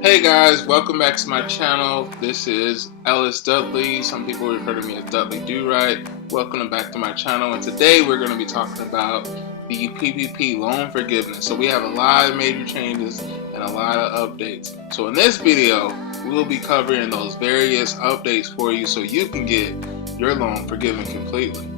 Hey guys, welcome back to my channel. This is Ellis Dudley. Some people refer to me as Dudley Do Right. Welcome back to my channel, and today we're going to be talking about the PPP loan forgiveness. So we have a lot of major changes and a lot of updates. So in this video, we will be covering those various updates for you so you can get your loan forgiven completely.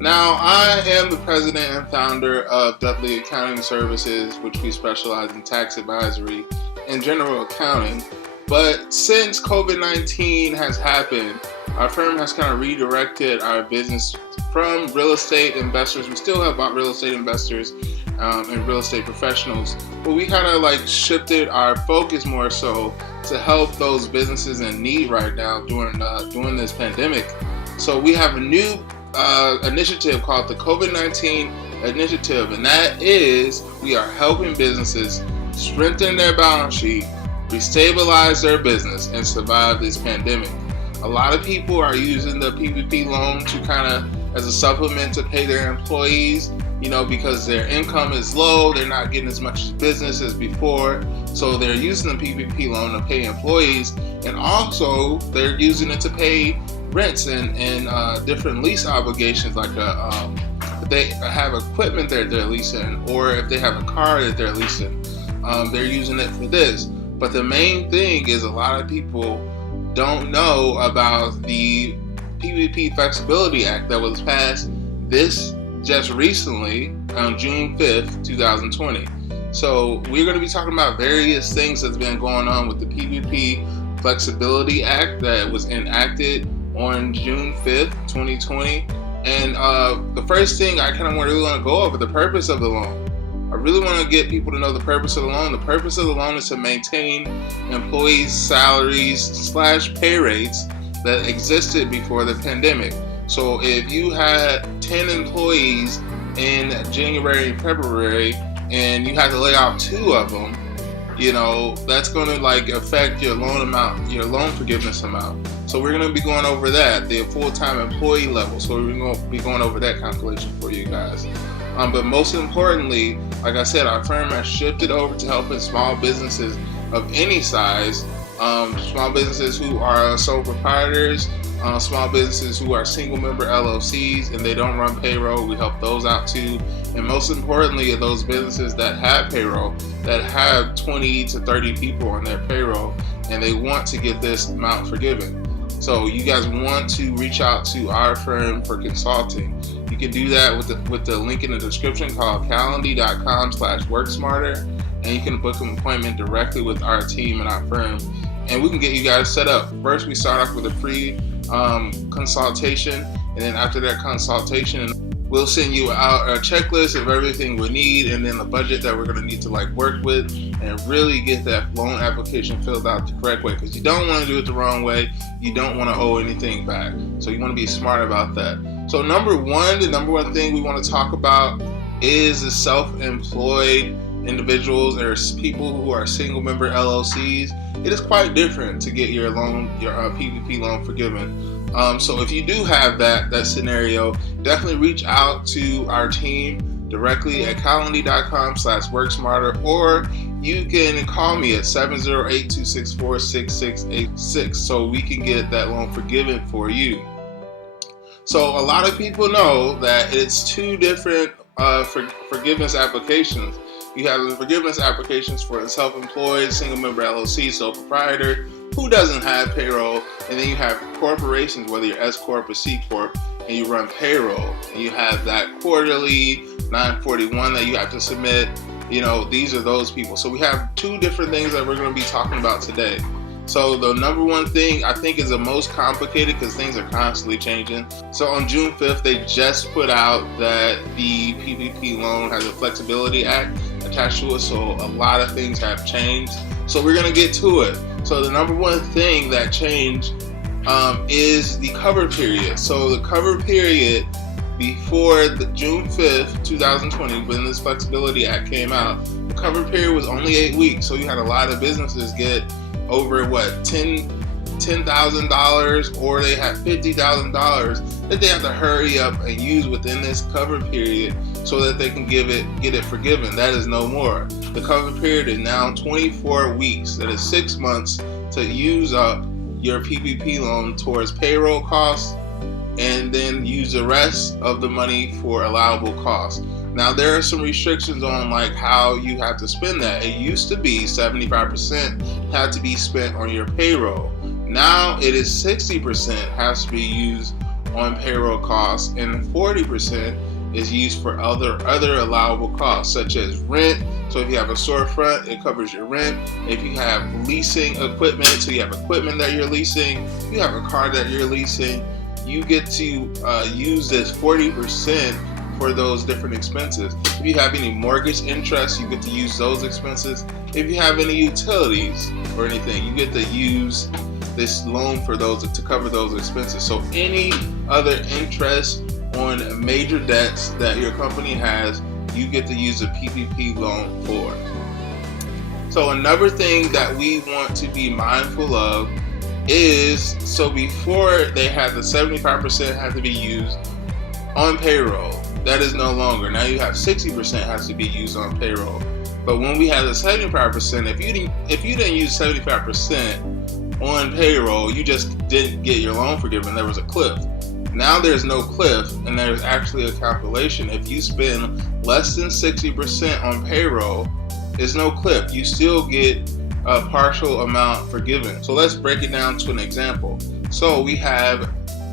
Now, I am the president and founder of Dudley Accounting Services, which we specialize in tax advisory and general accounting. But since COVID-19 has happened, our firm has kind of redirected our business from real estate investors. We still have real estate investors and real estate professionals, but we kind of like shifted our focus more so to help those businesses in need right now during this pandemic. So we have a new initiative called the COVID-19 Initiative, and that is we are helping businesses strengthen their balance sheet, restabilize their business, and survive this pandemic. A lot of people are using the PPP loan to kind of as a supplement to pay their employees, because their income is low, they're not getting as much business as before, so they're using the PPP loan to pay employees, and also they're using it to pay rents and different lease obligations, like if they have equipment that they're leasing, or if they have a car that they're leasing, they're using it for this. But the main thing is a lot of people don't know about the PPP Flexibility Act that was passed just recently on June 5th, 2020. So we're going to be talking about various things that's been going on with the PPP Flexibility Act that was enacted on June 5th, 2020. And the first thing I kind of really want to go over the purpose of the loan. I really want to get people to know the purpose of the loan. The purpose of the loan is to maintain employees' salaries / pay rates that existed before the pandemic. So if you had 10 employees in January and February and you had to lay off 2 of them, that's going to affect your loan amount, your loan forgiveness amount. So we're going to be going over that, the full-time employee level. So we're going to be going over that calculation for you guys. But most importantly, like I said, our firm has shifted over to helping small businesses of any size, small businesses who are sole proprietors, small businesses who are single member LLCs and they don't run payroll. We help those out too. And most importantly, those businesses that have payroll, that have 20 to 30 people on their payroll, and they want to get this amount forgiven. So you guys want to reach out to our firm for consulting. You can do that with the link in the description called calendly.com/worksmarter, and you can book an appointment directly with our team and our firm, and we can get you guys set up. First, we start off with a free consultation, and then after that consultation, we'll send you out a checklist of everything we need, and then the budget that we're going to need to work with and really get that loan application filled out the correct way, because you don't want to do it the wrong way. You don't want to owe anything back, so you want to be smart about that. So the number one thing we want to talk about is the self-employed individuals or people who are single member LLCs. It is quite different to get your loan, your PPP loan forgiven. So if you do have that scenario, definitely reach out to our team directly at calendly.com/worksmarter, or you can call me at 708-264-6686 so we can get that loan forgiven for you. So a lot of people know that it's 2 different forgiveness applications. You have the forgiveness applications for the self-employed, single member LLC, sole proprietor, who doesn't have payroll, and then you have corporations, whether you're S Corp or C Corp, and you run payroll, and you have that quarterly 941 that you have to submit. These are those people. So we have 2 different things that we're going to be talking about today. So the number one thing I think is the most complicated, because things are constantly changing. So on June 5th, they just put out that the PPP loan has a Flexibility Act attached to it. So a lot of things have changed. So we're going to get to it. So the number one thing that changed is the cover period. So the cover period before the June 5th, 2020, when this Flexibility Act came out, the cover period was only 8 weeks. So you had a lot of businesses get over 10 $10,000 or they have $50,000 that they have to hurry up and use within this cover period so that they can get it forgiven. That is no more. The cover period is now 24 weeks. That is 6 months to use up your PPP loan towards payroll costs, and then use the rest of the money for allowable costs. Now there are some restrictions on like how you have to spend that. It used to be 75% had to be spent on your payroll. Now it is 60% has to be used on payroll costs, and 40% is used for other allowable costs such as rent. So if you have a storefront, it covers your rent. If you have leasing equipment, so you have equipment that you're leasing, you have a car that you're leasing, you get to use this 40% for those different expenses. If you have any mortgage interest, you get to use those expenses. If you have any utilities or anything, you get to use this loan for those to cover those expenses. So any other interest on major debts that your company has, you get to use a PPP loan for. So another thing that we want to be mindful of is, so before they had the 75% had to be used on payroll, that is no longer. Now you have 60% has to be used on payroll. But when we had the 75%, if you didn't use 75% on payroll, you just didn't get your loan forgiven. There was a cliff. Now there's no cliff, and there's actually a calculation. If you spend less than 60% on payroll, there's no cliff. You still get a partial amount forgiven. So let's break it down to an example. So we have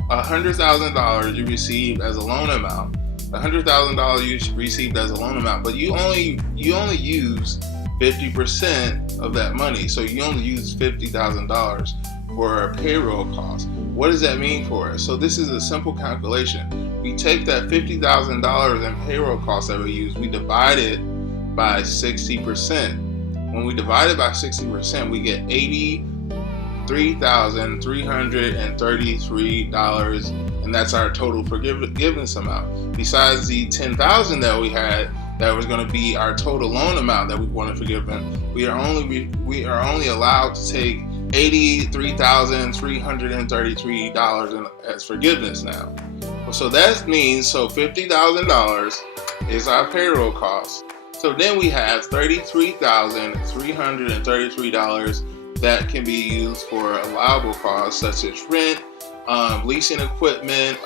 $100,000 you received as a loan amount. $100,000 you received as a loan amount, but you only use 50% of that money. So you only use $50,000 for a payroll cost. What does that mean for us? So this is a simple calculation. We take that $50,000 in payroll costs that we use, we divide it by 60%. When we divide it by 60%, we get $83,333, and that's our total forgiveness amount. Besides the $10,000 that we had, that was going to be our total loan amount that we wanted forgiven, we are only allowed to take $83,333 as forgiveness now. So that means, $50,000 is our payroll cost. So then we have $33,333 that can be used for allowable costs such as rent, leasing equipment,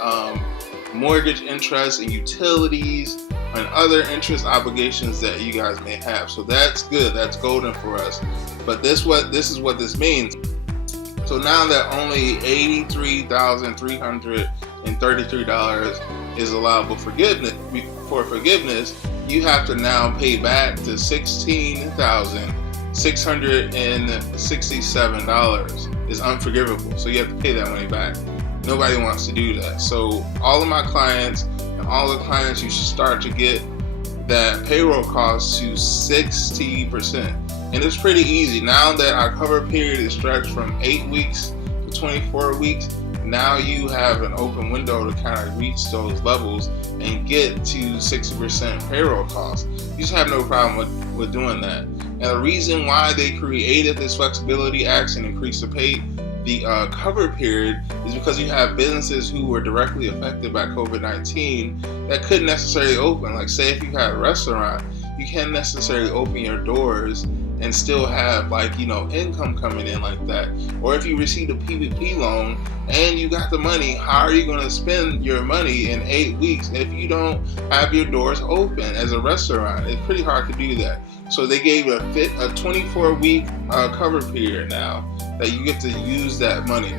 mortgage interest and utilities, and other interest obligations that you guys may have. So that's good. That's golden for us. But this is what this means. So now that only $83,333 is allowable forgiveness, you have to now pay back to $16,667 is unforgivable. So you have to pay that money back. Nobody wants to do that. So all of my clients and all the clients, you should start to get that payroll cost to 60%. And it's pretty easy. Now that our cover period is stretched from 8 weeks to 24 weeks, now you have an open window to kind of reach those levels and get to 60% payroll costs. You just have no problem with doing that. And the reason why they created this Flexibility Act and increased the cover period is because you have businesses who were directly affected by COVID-19 that couldn't necessarily open. Like say if you had a restaurant, you can't necessarily open your doors and still have income coming in like that. Or if you received a PPP loan and you got the money, how are you going to spend your money in 8 weeks if you don't have your doors open as a restaurant? It's pretty hard to do that. So they gave a 24-week cover period now that you get to use that money.